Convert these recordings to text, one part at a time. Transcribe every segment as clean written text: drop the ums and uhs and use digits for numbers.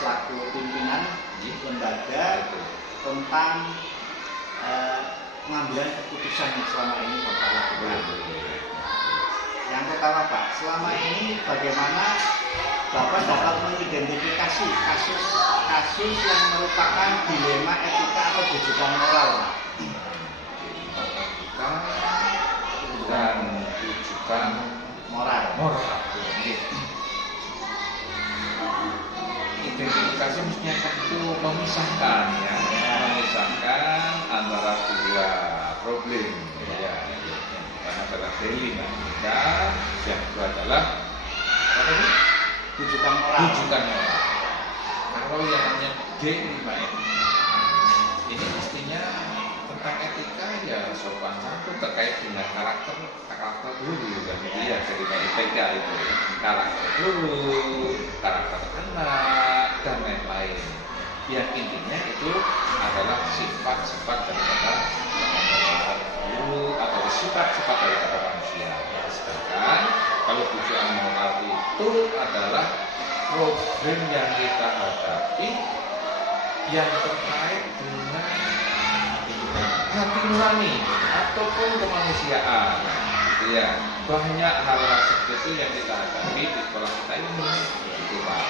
selaku pimpinan lembaga tentang pengambilan keputusan yang selama ini Bapak lakukan. Yang pertama Pak, selama ini bagaimana Bapak dapat mengidentifikasi kasus yang merupakan dilema etika atau rujukan moral Pak? Dan rujukan moral. Identifikasi mestinya itu memisahkan memisahkan antara dua problem ya. Yang pertama adalah dilematika, yang kedua adalah apa ini? Rujukan moral. Kalau yang namanya dilema ini mestinya tentang etika ya sopan santun terkait dengan karakter dulu kan ya dari etika itu karakter dulu, karakter anak dan lain-lain. Yang intinya itu adalah sifat-sifat daripada guru atau sifat-sifat daripada manusia. Sedangkan kalau tujuan moral itu adalah problem yang kita hadapi yang terkait dengan hati nurani ataupun kemanusiaan. Ya, banyak hal-hal seperti itu yang kita hadapi di sekolah kita ini. Itu Pak.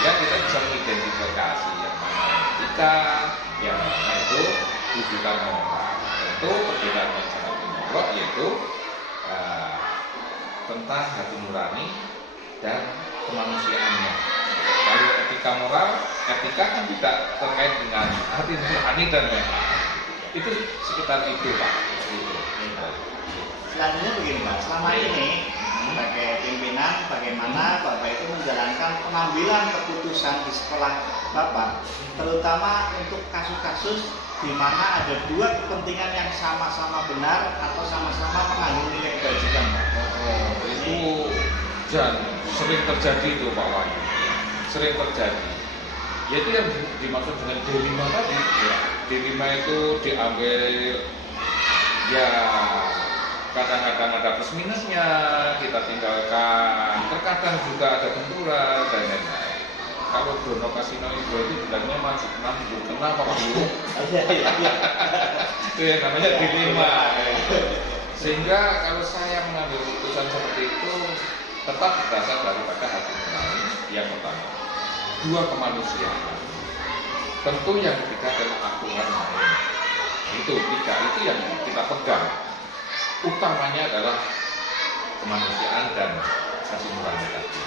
Ya, kita bisa mengidentifikasi yang mana etika, yang mana itu rujukan moral. Itu perbedaan yang sangat mencolok yaitu tentang hati nurani dan kemanusiaannya. Kalau etika moral, etika kan tidak terkait dengan hati nurani dan lain-lain. Itu sekitar itu Pak. Selanjutnya begini Pak, selama ini sebagai pimpinan bagaimana Bapak itu menjalankan pengambilan keputusan di sekolah Bapak, terutama untuk kasus-kasus di mana ada dua kepentingan yang sama-sama benar atau sama-sama mengandung nilai kebajikan Pak. Itu sering terjadi itu Pak Wahyu, sering terjadi. Yaitu yang dimaksud dengan dilema tadi. Dilema itu diambil ya kadang-kadang ada plus minusnya, kita tinggalkan, terkadang juga ada benturan dan lain-lain. Kalau Dono Kasino itu bilangnya maju kenapa Pak Bu? Itu yang namanya dilema. Sehingga kalau saya mengambil keputusan seperti itu tetap berasal daripada hati nurani yang pertama. Dua, kemanusiaan. Tentu yang ketiga adalah aturan main. Itu tiga itu yang kita pegang. Utamanya adalah kemanusiaan dan kasih nurani tadi.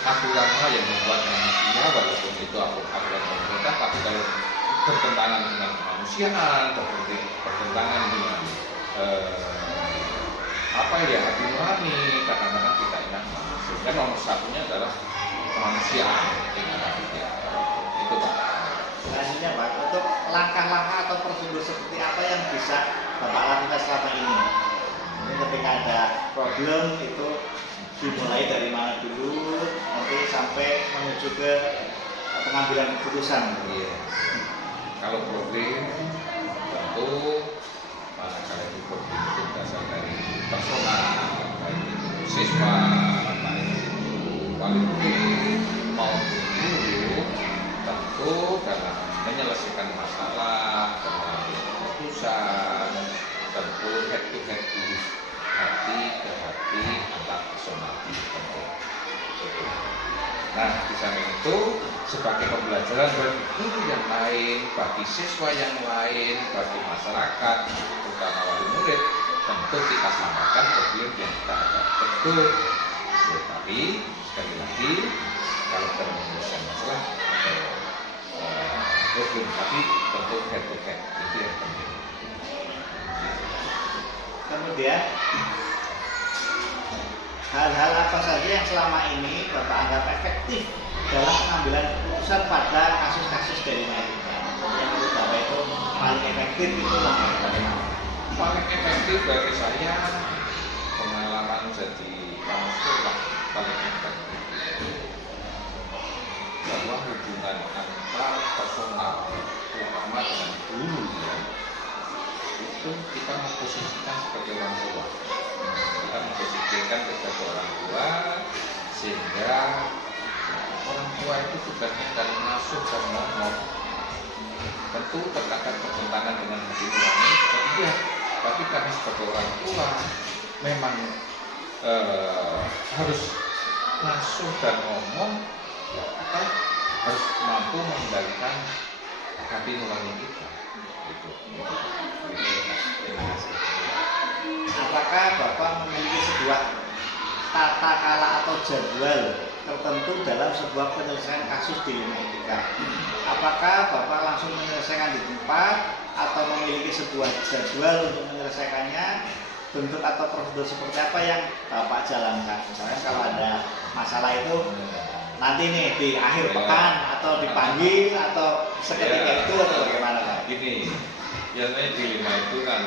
Aturan yang membuat manusia walaupun itu aturan pemerintah, tapi kalau bertentangan dengan kemanusiaan, bertentangan dengan hati nurani, kadang-kadang kita ingat. Sehingga nomor satunya adalah kemanusiaan. Itu Pak. Selanjutnya Pak, untuk langkah-langkah atau prosedur seperti apa yang bisa Bapak lakukan selama ini? Ini ketika ada problem itu dimulai dari mana dulu, nanti sampai menuju ke pengambilan keputusan. Iya. Kalau problem tentu manakala itu problem itu berasal dari personal, baik itu siswa, baik itu wali murid maupun guru, tentu dalam menyelesaikan masalah, mengambil keputusan, tentu head to head dulu, hati ke hati antar personal. Nah, di samping itu sebagai pembelajaran bagi guru yang lain, bagi siswa yang lain, bagi masyarakat, terutama wali murid, tentu kita sampaikan problem yang kita hadapi. Tentu, tapi sekali lagi kalau kita menyelesaikan masalah atau problem, tapi tentu head to head itu yang penting. Kemudian hal-hal apa saja yang selama ini Bapak anggap efektif dalam pengambilan keputusan pada kasus-kasus dari etika? Yang menurut Bapak itu paling efektif itu langkah bagaimana? Paling efektif bagi saya pengalaman jadi kamu sekolah paling efektif bahwa hubungan antar personal terutama dengan guru ya, itu kita memposisikan sebagai orang tua. Kita memposisikan sebagai orang tua sehingga orang tua itu tugasnya dari ngasuh dan ngomong. Tentu terkadang bertentangan dengan hati nurani, iya. Tapi kami sebagai orang tua memang harus ngasuh dan ngomong. Kita harus mampu mengendalikan hati nurani kita. Gitu. Terima kasih. Apakah Bapak memiliki sebuah tata cara atau jadwal tertentu dalam sebuah penyelesaian kasus dilema etika? Apakah Bapak langsung menyelesaikan di tempat atau memiliki sebuah jadwal untuk menyelesaikannya? Bentuk atau prosedur seperti apa yang Bapak jalankan? Misalnya kalau ada masalah itu nanti nih di akhir pekan atau dipanggil atau seketika itu atau bagaimana Pak? Gini, biasanya dilema itu kan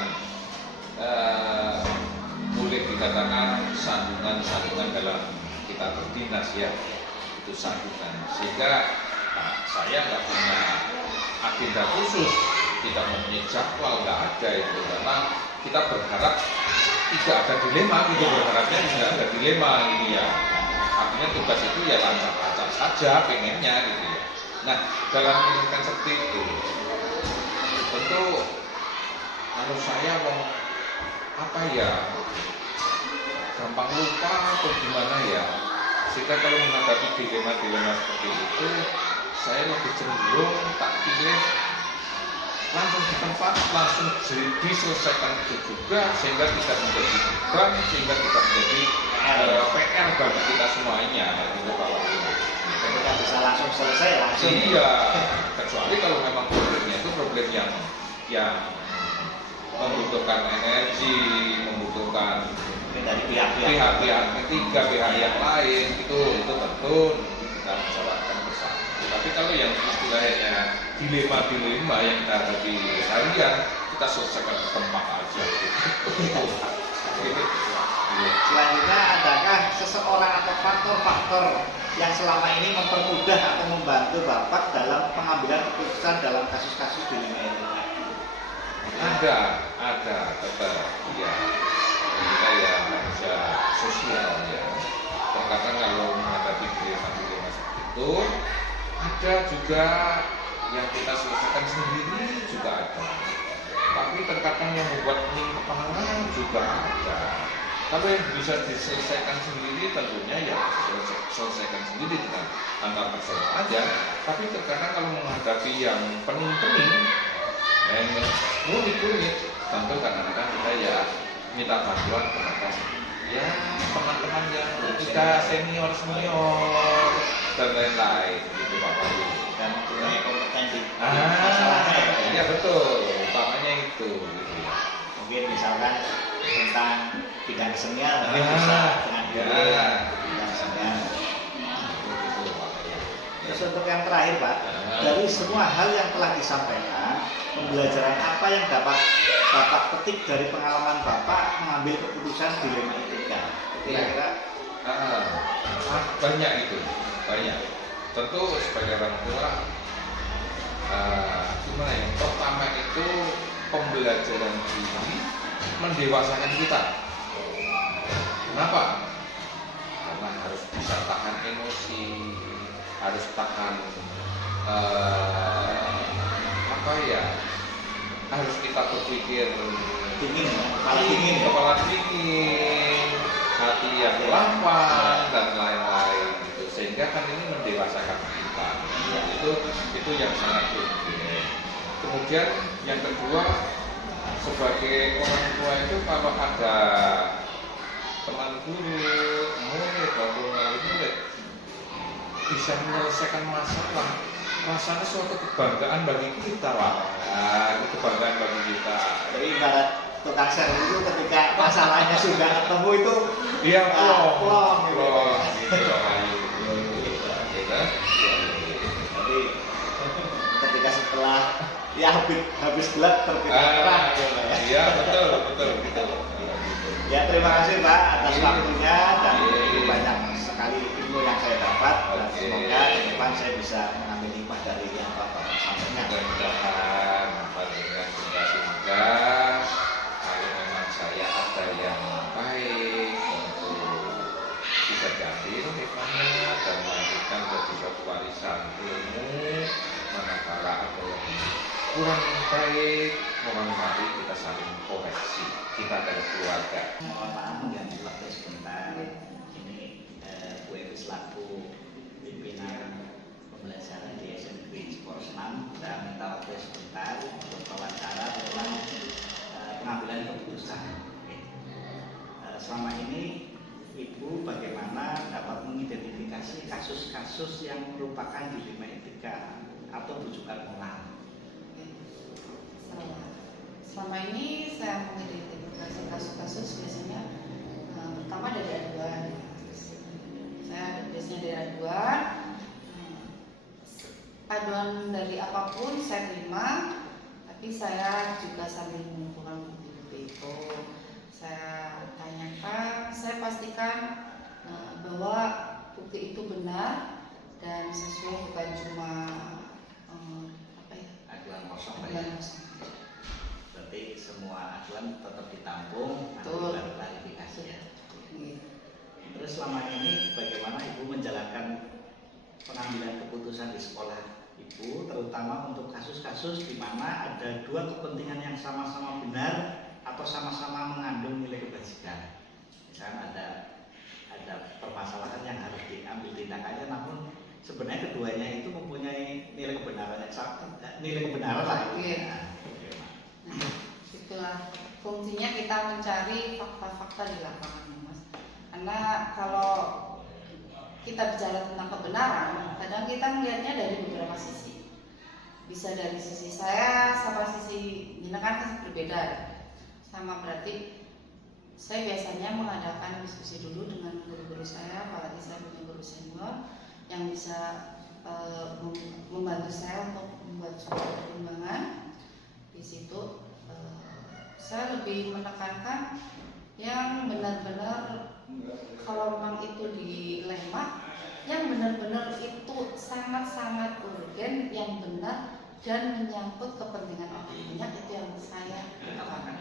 boleh dikatakan sandungan dalam kita berdinas ya, itu sandungan. Sehingga saya nggak punya agenda khusus, tidak mempunyai jadwal, nggak ada itu, karena kita berharap tidak ada dilema gitu, berharapnya tidak ada dilema gitu ya. Artinya tugas itu ya lancar-lancar saja pengennya gitu ya. Nah, dalam menyelesaikan seperti itu tentu menurut saya apa ya, gampang lupa atau gimana ya, sehingga kalau menghadapi dilema-dilema seperti itu saya lebih cenderung tak pilih langsung di tempat, langsung diselesaikan itu juga, sehingga tidak menjadi beban, sehingga tidak menjadi PR bagi kita semuanya gitu Pak Wahyu. Ketika bisa langsung selesai langsung. Iya, kecuali kalau memang problemnya itu problem yang membutuhkan energi, membutuhkan dari pihak-pihak ketiga, pihak yang lain, itu tentu kita bicarakan bersama. Tapi kalau yang istilahnya dilema yang kita hadapi harian, kita selesaikan ke tempat aja. Selanjutnya, adakah seseorang atau faktor-faktor yang selama ini mempermudah atau membantu Bapak dalam pengambilan keputusan dalam kasus-kasus dilema etika? Ada tetap ya. Kita ya manusia sosial ya. Terkadang kalau menghadapi dilema seperti itu, ada juga yang kita selesaikan sendiri juga ada. Tapi terkadang yang membuat pening kepala juga ada. Kalau yang bisa diselesaikan sendiri tentunya ya selesaikan sendiri dengan antar personal aja. Tapi terkadang kalau menghadapi yang pening-pening, yang rumit-rumit, tentu kadang-kadang kita ya minta bantuan kepada ya teman-teman yang kita senior dan lain-lain gitu Pak Wahyu. Dan mempunyai kompetensi masalahnya ya. Iya betul, utamanya itu gitu ya. Mungkin misalkan tentang bidang kesenian, mungkin bisa dengan bidang kesenian. Terus untuk yang terakhir Pak, dari semua hal yang telah disampaikan, pembelajaran apa yang dapat Bapak petik dari pengalaman Bapak mengambil keputusan dilema etika? Kira-kira banyak itu, banyak. Tentu sebagai orang tua, gimana ya? Pertama itu pembelajaran diri mendewasakan kita. Kenapa? Karena harus bisa tahan emosi, harus tahan harus kita berpikir dingin, kepala dingin, hati yang lapang dan lain-lain gitu. Sehingga kan ini mendewasakan kita. Ya, itu yang sangat penting. Kemudian yang kedua, sebagai orang tua itu kalau ada teman guru, murid atau murid bisa menyelesaikan masalah, rasanya suatu kebanggaan bagi kita Pak. Itu kebanggaan bagi kita. Jadi ibarat tukang servis itu ketika masalahnya sudah ketemu itu iya plong gitu jadi ketika setelah ya habis gelap terbit terang iya betul ya. Terima kasih Pak atas waktunya dan banyak sekali ilmu yang saya dapat dan semoga ke depan saya bisa mengambil hikmah dari yang Bapak sampaikan. Mudah-mudahan semoga kalau memang saya ada yang baik untuk bisa diambil hikmahnya dan melanjutkan ke kurang baik, mohon mari kita saling koreksi. Kita dari keluarga. Mohon maaf mengganggu waktu sebentar. Ini Bu Evi selaku pimpinan pembelajaran di SMP Sports 6 dan minta waktu sebentar untuk wawancara tentang pengambilan keputusan. Oke. Selama ini Ibu bagaimana dapat mengidentifikasi kasus-kasus yang merupakan dilema etika atau rujukan moral? Selama ini saya mengidentifikasi kasus-kasus biasanya pertama dari aduan. Saya biasanya dari aduan. Aduan dari apapun saya terima, tapi saya juga sambil mengumpulkan bukti itu. Saya tanyakan, saya pastikan bahwa bukti itu benar dan sesuai, bukan cuma Aduan kosong. aduan kosong. Berarti semua aduan tetap ditampung, nanti Betul. baru klarifikasi ya. Iya. Terus selama ini bagaimana Ibu menjalankan pengambilan keputusan di sekolah Ibu, terutama untuk kasus-kasus di mana ada dua kepentingan yang sama-sama benar atau sama-sama mengandung nilai kebajikan. Misalnya ada permasalahan yang harus diambil tindakannya, namun sebenarnya keduanya itu mempunyai nilai kebenaran yang sama, nilai kebenaran lah. Oke. Nah, Nah, itulah fungsinya kita mencari fakta-fakta di lapangan, Mas. Karena kalau kita bicara tentang kebenaran, kadang kita melihatnya dari beberapa sisi. Bisa dari sisi saya sama sisi Nina kan berbeda. Sama berarti saya biasanya mengadakan diskusi dulu dengan guru-guru saya, apalagi saya punya guru senior yang bisa membantu saya untuk membuat suatu pertimbangan. Di situ saya lebih menekankan yang benar-benar kalau memang itu dilema, yang benar-benar itu sangat-sangat urgen, yang benar dan menyangkut kepentingan orang banyak, itu yang saya lakukan.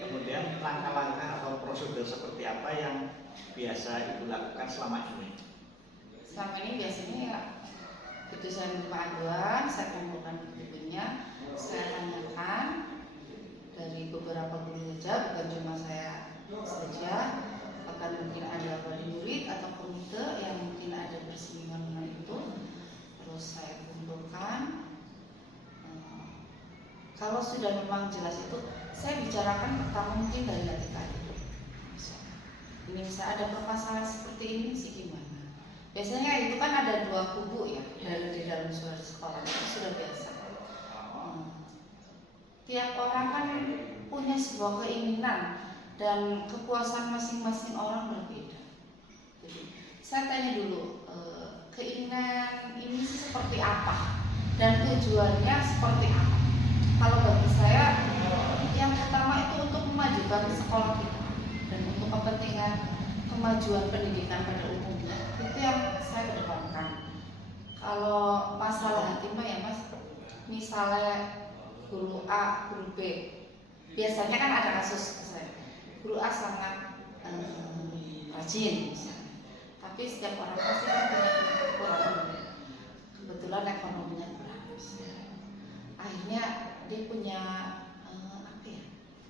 kemudian langkah-langkah atau prosedur seperti apa yang biasa Ibu lakukan selama ini? Selama ini biasanya ya, begitu saya menerima aduan, saya kumpulkan bukunya, saya tanyakan dari beberapa guru saja, bukan cuma saya saja, bahkan mungkin ada wali murid atau komite yang mungkin ada bersinggungan dengan itu, terus saya kumpulkan. Kalau sudah memang jelas itu, saya bicarakan pertama mungkin dari hati tadi. Ini bisa ada permasalahan seperti ini sih gimana? Biasanya itu kan ada dua kubu ya di dalam suatu sekolah, itu sudah biasa. Tiap orang kan punya sebuah keinginan dan kepuasan masing-masing orang berbeda. Jadi saya tanya dulu, keinginan ini seperti apa dan tujuannya seperti apa? Kalau bagi saya, yang pertama itu untuk memajukan sekolah kita dan untuk kepentingan kemajuan pendidikan pada umumnya, itu yang saya kedepankan. Kalau masalah hati mah ya Mas, misalnya guru A, guru B, biasanya kan ada kasus saya, guru A sangat rajin misalnya, tapi setiap orang pasti kan punya kekurangan, kebetulan ekonominya kurang, akhirnya dia punya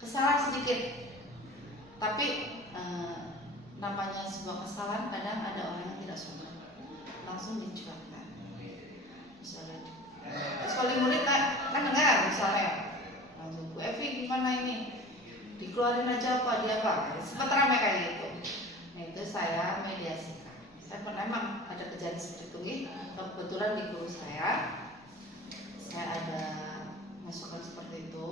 kesalahan sedikit, tapi namanya sebuah kesalahan kadang ada orang yang tidak suka, langsung dicuatkan. Misalnya, terus wali murid kan dengar misalnya, langsung Bu Evi gimana ini, dikeluarin aja apa dia apa, sempat ramai kayak gitu. Nah itu saya mediasikan. Saya pernah emang ada kejadian seperti itu, kebetulan di guru saya ada masukan seperti itu,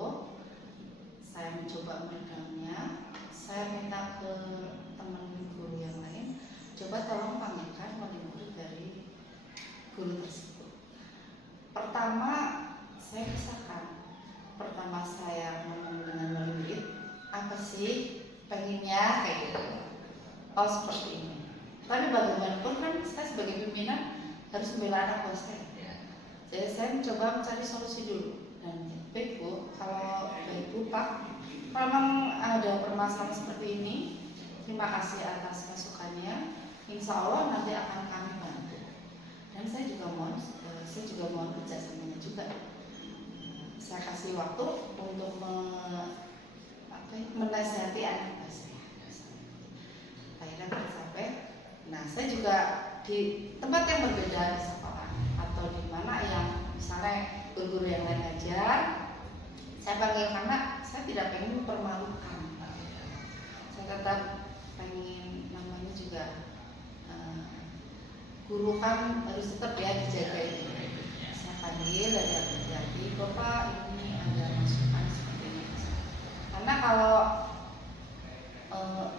saya mencoba meredamnya, saya minta ke teman guru yang lain, coba tolong panggilkan wali murid dari guru tersebut. Pertama saya pisahkan, pertama saya ngomong dengan wali murid, apa sih pengennya kayak gitu, oh seperti ini. Tapi bagaimanapun kan saya sebagai pimpinan harus membela anak buah saya. Jadi saya mencoba mencari solusi dulu. Dan baik Bu, kalau baik Bu Pak, kalau memang ada permasalahan seperti ini, terima kasih atas masukannya. Insya Allah nanti akan kami bantu. Dan saya juga mohon kerjasamanya juga. Saya kasih waktu untuk menasihati anak saya. Akhirnya tercapai. Nah, saya juga di tempat yang berbeda di sekolah atau di mana yang misalnya guru-guru yang lain ngajar, saya panggil karena saya tidak pengen mempermalukan. Saya tetap pengen namanya juga guru kan harus tetap ya dijaga itu. Saya panggil ada terjadi, Bapak ini ada masukan seperti ini. Karena kalau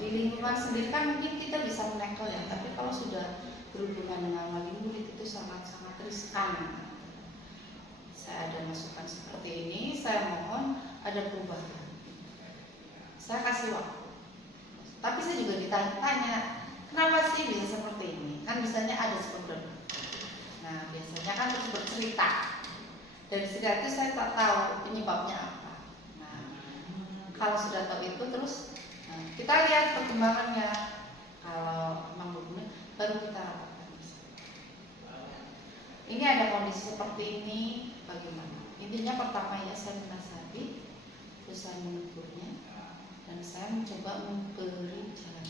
di lingkungan sendiri kan mungkin kita bisa menekel ya, tapi kalau sudah berhubungan dengan wali murid itu sangat-sangat riskan. Saya ada masukan seperti ini, saya mohon ada perubahan. Saya kasih waktu. Tapi saya juga ditanya, kenapa sih bisa seperti ini? Kan biasanya ada seperti itu. Nah, biasanya kan terus bercerita. Dari cerita itu saya tak tahu penyebabnya apa. Nah, kalau sudah tahu itu terus kita lihat perkembangannya. Kalau memang benar, baru kita rapatkan. Ini ada kondisi seperti ini, bagaimana? Intinya pertama ya saya menasihati, terus saya menegurnya, dan saya mencoba memberi jalan.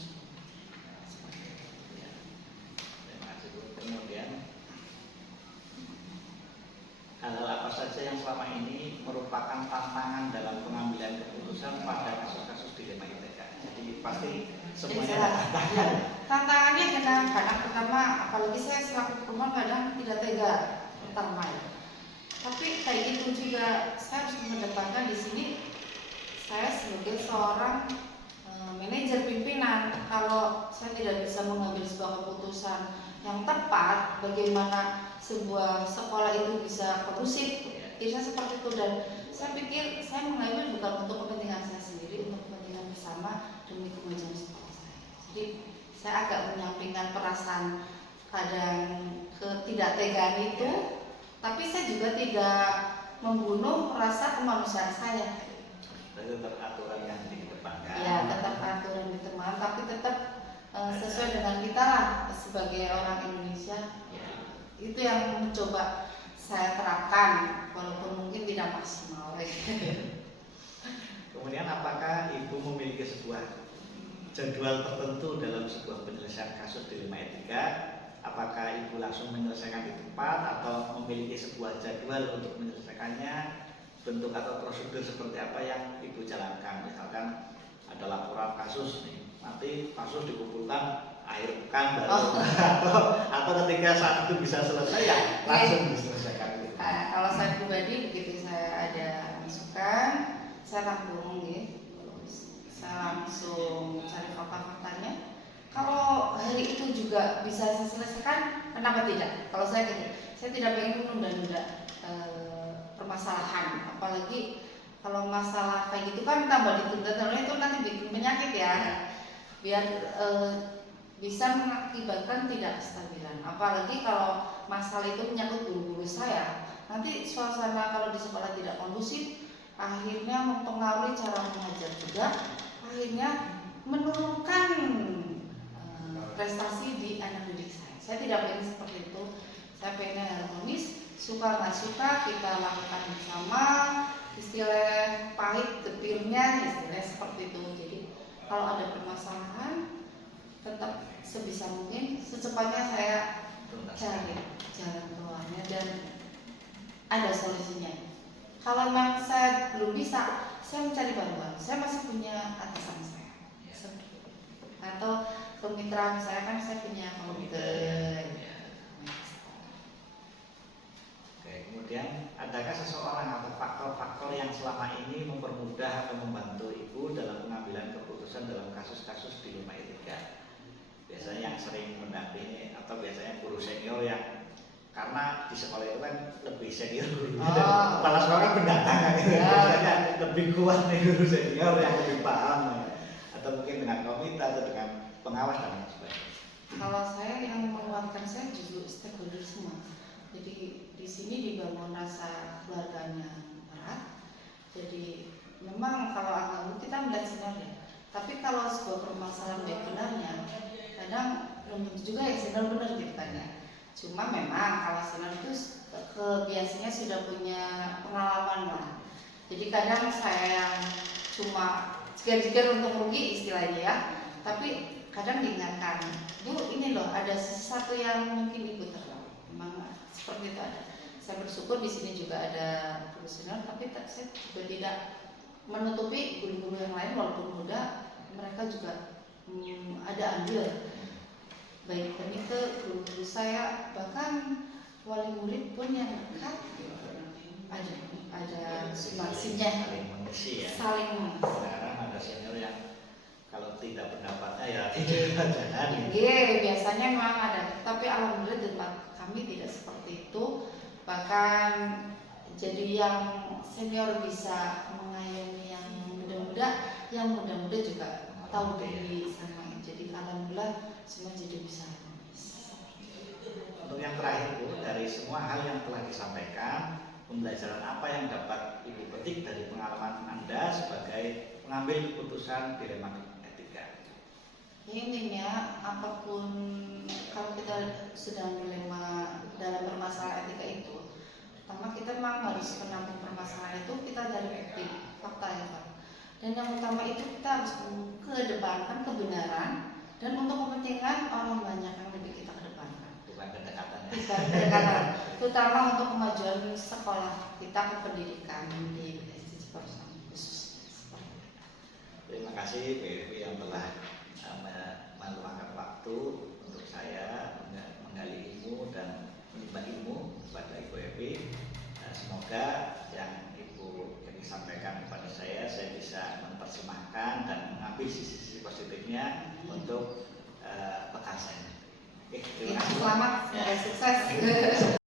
Seperti itu. Ya. Terima kasih Bu. Kemudian hal-hal apa saja yang selama ini merupakan tantangan dalam pengambilan keputusan pada kasus-kasus dilema ITK? Jadi pasti semuanya ada tantangan. Tantangannya kadang pertama, apalagi saya selaku perempuan kadang tidak tega pertama ya. Tapi kayak gitu juga saya harus mengedepankan di sini saya sebagai seorang manajer pimpinan. Kalau saya tidak bisa mengambil sebuah keputusan yang tepat, bagaimana sebuah sekolah itu bisa kondusif, bisa seperti itu. Dan saya pikir saya mengambil bukan untuk kepentingan saya sendiri, untuk kepentingan bersama demi kemajuan sekolah saya. Jadi saya agak menyampingkan perasaan kadang ketidaktegaan itu, tapi saya juga tidak membunuh rasa kemanusiaan saya. Itu tetap aturan yang dikedepankan. Ya, tetap aturan ditemukan, tapi tetap sesuai dengan kita lah sebagai orang Indonesia. Ya. Itu yang mencoba saya terapkan, walaupun mungkin tidak maksimal. Kemudian apakah Ibu memiliki sebuah jadwal tertentu dalam sebuah penyelesaian kasus dilema etika? Apakah Ibu langsung menyelesaikan di tempat atau memiliki sebuah jadwal untuk menyelesaikannya? Bentuk atau prosedur seperti apa yang Ibu jalankan? Misalkan ada laporan kasus nih, nanti kasus dikumpulkan akhir pekan baru atau ketika saat itu bisa selesai ya langsung diselesaikan. Kalau saya pribadi begitu saya ada masukan, saya langsung saya langsung cari fakta-faktanya. Kalau hari itu juga bisa saya selesaikan, kenapa tidak? Kalau saya gitu, saya tidak pengen menunda-nunda permasalahan, apalagi kalau masalah kayak gitu kan tambah ditunda-tunda itu nanti bikin penyakit ya, biar bisa mengakibatkan tidak kestabilan. Apalagi kalau masalah itu menyangkut guru-guru saya, nanti suasana kalau di sekolah tidak kondusif, akhirnya mempengaruhi cara mengajar juga, akhirnya menurunkan prestasi di anak didik saya. Saya tidak pengen seperti itu. Saya pengen harmonis, suka nggak suka kita lakukan bersama. Istilah pahit getirnya, istilah seperti itu. Jadi kalau ada permasalahan, tetap sebisa mungkin secepatnya saya cari jalan keluarnya dan ada solusinya. Kalau memang saya belum bisa, saya mencari bantuan. Saya masih punya atasan saya. Atau kemitraan saya kan saya punya komite. Oke, kemudian adakah seseorang atau faktor-faktor yang selama ini mempermudah atau membantu Ibu dalam pengambilan keputusan dalam kasus-kasus dilema etika? Biasanya yang sering mendampingi atau biasanya guru senior yang karena di sekolah itu kan lebih senior gurunya dan kepala sekolah kan pendatang kan gitu. Biasanya lebih kuat nih guru senior yang lebih paham ya. Atau mungkin dengan komite atau dengan pengawas dan lain sebagainya. Kalau saya yang menguatkan saya justru stakeholder semua. Jadi di sini dibangun rasa keluarganya erat. Jadi memang kalau agama kita melihat sinar ya. Tapi kalau sebuah permasalahan baik benarnya, kadang belum tentu juga ya sinar benar gitu kan ya. Cuma memang kalau senior itu biasanya sudah punya pengalaman lah. Jadi kadang saya yang cuma jeger-jeger untuk rugi istilahnya ya, tapi kadang diingatkan, Bu ini loh ada sesuatu yang mungkin ibu terlalu, memang seperti itu ada. Saya bersyukur di sini juga ada guru senior, tapi saya juga tidak menutupi guru-guru yang lain walaupun muda, mereka juga ada andil. Baik kami ke guru-guru saya, bahkan wali murid pun yang dekat ada sumbangsinya, saling mengisi ya. saling mengisi. Sekarang ada senior yang kalau tidak pendapatnya ya tidak jangan. Iya, biasanya memang ada, tapi alhamdulillah di tempat kami tidak seperti itu. Bahkan jadi yang senior bisa mengayomi yang muda-muda, yang muda-muda juga tahu diri sama. Jadi alhamdulillah semua jadi bisa. Untuk yang terakhir Bu, dari semua hal yang telah disampaikan, pembelajaran apa yang dapat Ibu petik dari pengalaman Anda sebagai pengambil keputusan dilema etika? Intinya apapun kalau kita sedang dilema dalam permasalahan etika itu, pertama kita memang harus menampung permasalahan itu, kita dari bukti fakta ya Pak. Dan yang utama itu kita harus kedepankan kebenaran dan untuk kepentingan orang banyak yang lebih kita kedepankan. Bukan kedekatan ya. Bukan kedekatan, terutama untuk kemajuan sekolah kita ke pendidikan di SDG Persam khusus. Terima kasih Bu yang telah meluangkan waktu untuk saya menggali ilmu dan menimba ilmu kepada Ibu Evi. Semoga yang Ibu sampaikan kepada saya bisa menerjemahkan dan mengambil sisi-sisi positifnya untuk pekan saya. Oke, terima kasih. Selamat, sukses.